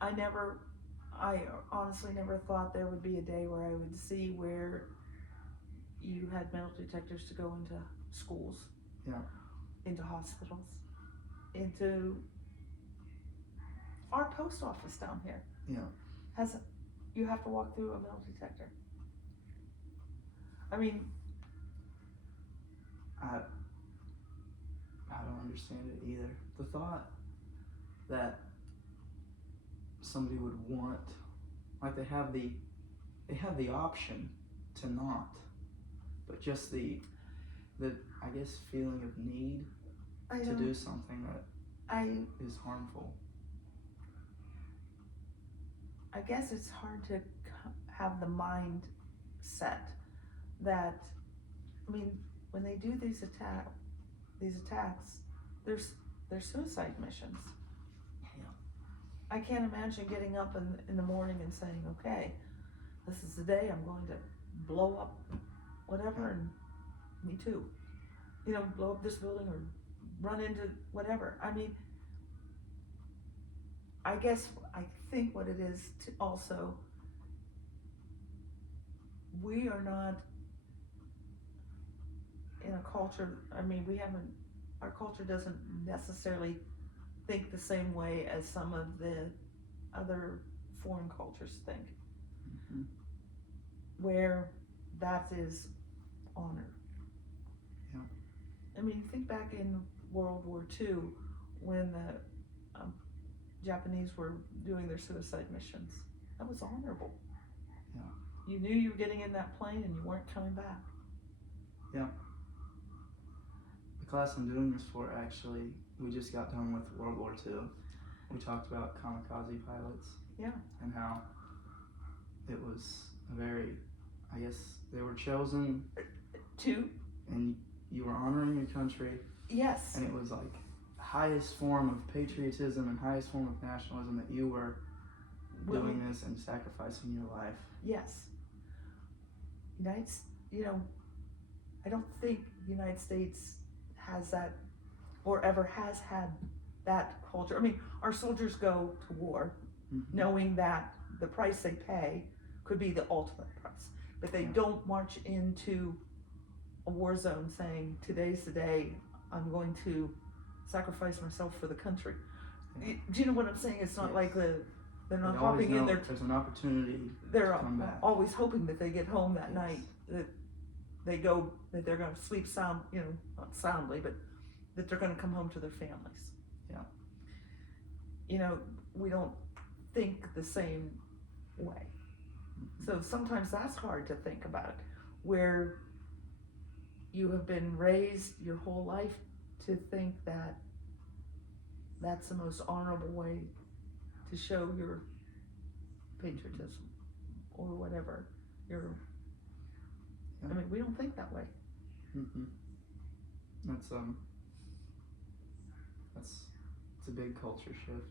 I honestly never thought there would be a day where I would see where you had metal detectors to go into schools, into hospitals, into our post office down here. You have to walk through a metal detector. I mean, I don't understand it either. The thought that somebody would want, like they have the option to not, but just the I guess feeling of need to do something that is harmful. I guess it's hard to have the mindset that, I mean, when they do these attacks, there's their suicide missions. Yeah. I can't imagine getting up in the morning and saying, okay, this is the day I'm going to blow up whatever, and me too. You know, blow up this building or run into whatever. I mean, I think what it is to also, we are not in a culture, I mean, our culture doesn't necessarily think the same way as some of the other foreign cultures think, Mm-hmm. where that is honor. Yeah. I mean, think back in World War II when the Japanese were doing their suicide missions. That was honorable. Yeah. You knew you were getting in that plane and you weren't coming back. Yeah. The class I'm doing this for, actually, we just got done with World War II. We talked about kamikaze pilots. Yeah. And how it was a very, I guess, they were chosen to, and you were honoring your country. Yes. And it was like the highest form of patriotism and highest form of nationalism that you were doing this and sacrificing your life. Yes. You know, I don't think the United States has that, or ever has had that culture. I mean, our soldiers go to war Mm-hmm. knowing that the price they pay could be the ultimate price, but they don't march into a war zone saying, today's the day I'm going to sacrifice myself for the country. Yeah. Do you know what I'm saying? It's not like they're not They hopping in there. There's an opportunity They're to come back. always hoping that they get home that Yes. night, that that they're going to sleep sound, you know, not soundly, but that they're going to come home to their families. Yeah. You know, we don't think the same way. Mm-hmm. So sometimes that's hard to think about, where you have been raised your whole life to think that that's the most honorable way to show your patriotism or whatever. I mean, we don't think that way. Mm-hmm. It's a big culture shift.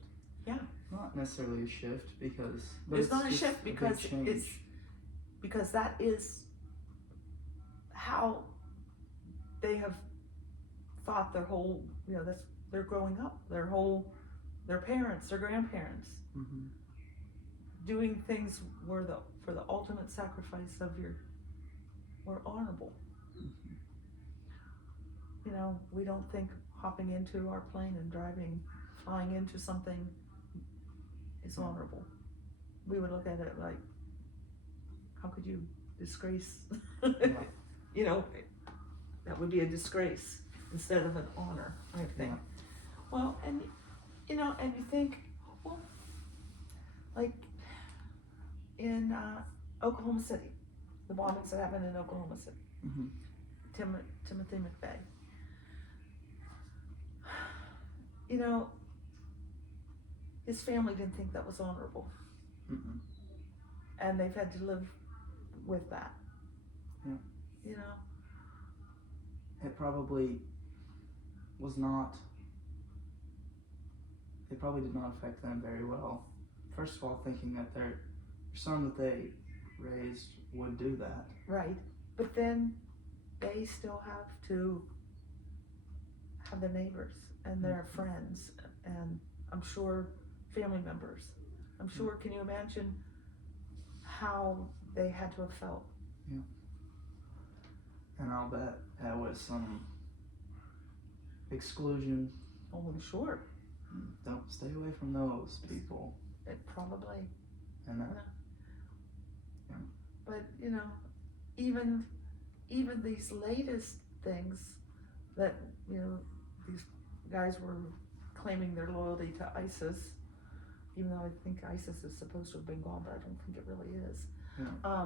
Yeah. Not necessarily a shift because It's not a shift because because that is how they have thought their whole, you know, that's they're growing up, their parents, their grandparents, Mm-hmm. doing things for the ultimate sacrifice of were honorable. Mm-hmm. You know, we don't think hopping into our plane and flying into something is honorable. We would look at it like, how could you disgrace? Yeah. You know, that would be a disgrace instead of an honor, I think. Yeah. Well, and you know, and you think, well, like in Oklahoma City, the bombings that happened in Oklahoma City, Mm-hmm. Timothy McVeigh. You know, his family didn't think that was honorable. Mm-mm. And they've had to live with that. Yeah. You know? It probably did not affect them very well. First of all, thinking that their son that they raised would do that. Right. But then they still have to have their neighbors and their friends and I'm sure family members. I'm sure, can you imagine how they had to have felt? Yeah. And I'll bet there was some exclusion. Oh, I'm sure. Don't stay away from those people. It probably. And that. Yeah. But you know, even these latest things that, you know, these guys were claiming their loyalty to ISIS, even though I think ISIS is supposed to have been gone, but I don't think it really is. Yeah.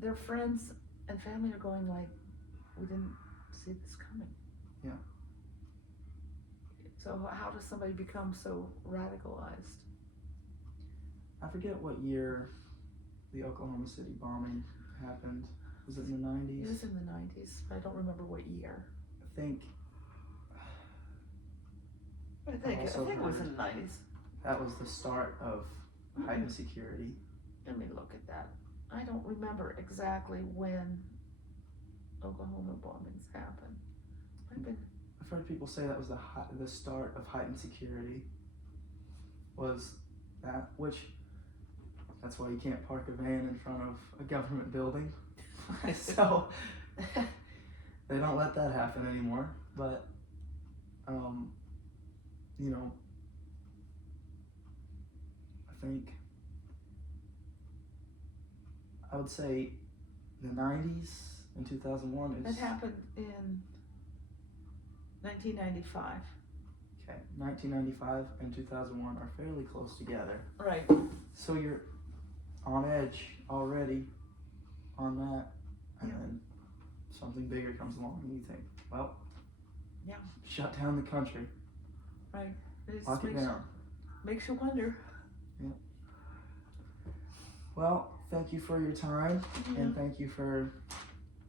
Their friends and family are going like, we didn't see this coming. Yeah. So how does somebody become so radicalized? I forget what year the Oklahoma City bombing happened. Was it in the 90s? It was in the 90s. I don't remember what year. I think I think it also was heard- in the 90s. That was the start of heightened security. Let me look at that. I don't remember exactly when Oklahoma bombings happened. I've heard people say that was the start of heightened security. Was that, which that's why you can't park a van in front of a government building. So they don't let that happen anymore. But you know, I think I would say the 90s and 2001 is It happened in 1995. okay. 1995 and 2001 are fairly close together. Right. So you're on edge already on that, and then something bigger comes along and you think, well, Yeah. shut down the country, Right. It just lock it down. makes you wonder. Well, thank you for your time, Yeah. and thank you for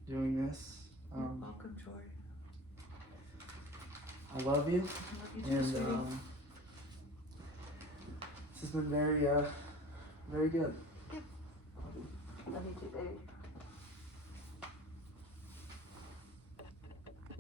doing this. You're welcome, Jory. I love you, I love you too, and sweetie. this has been very good.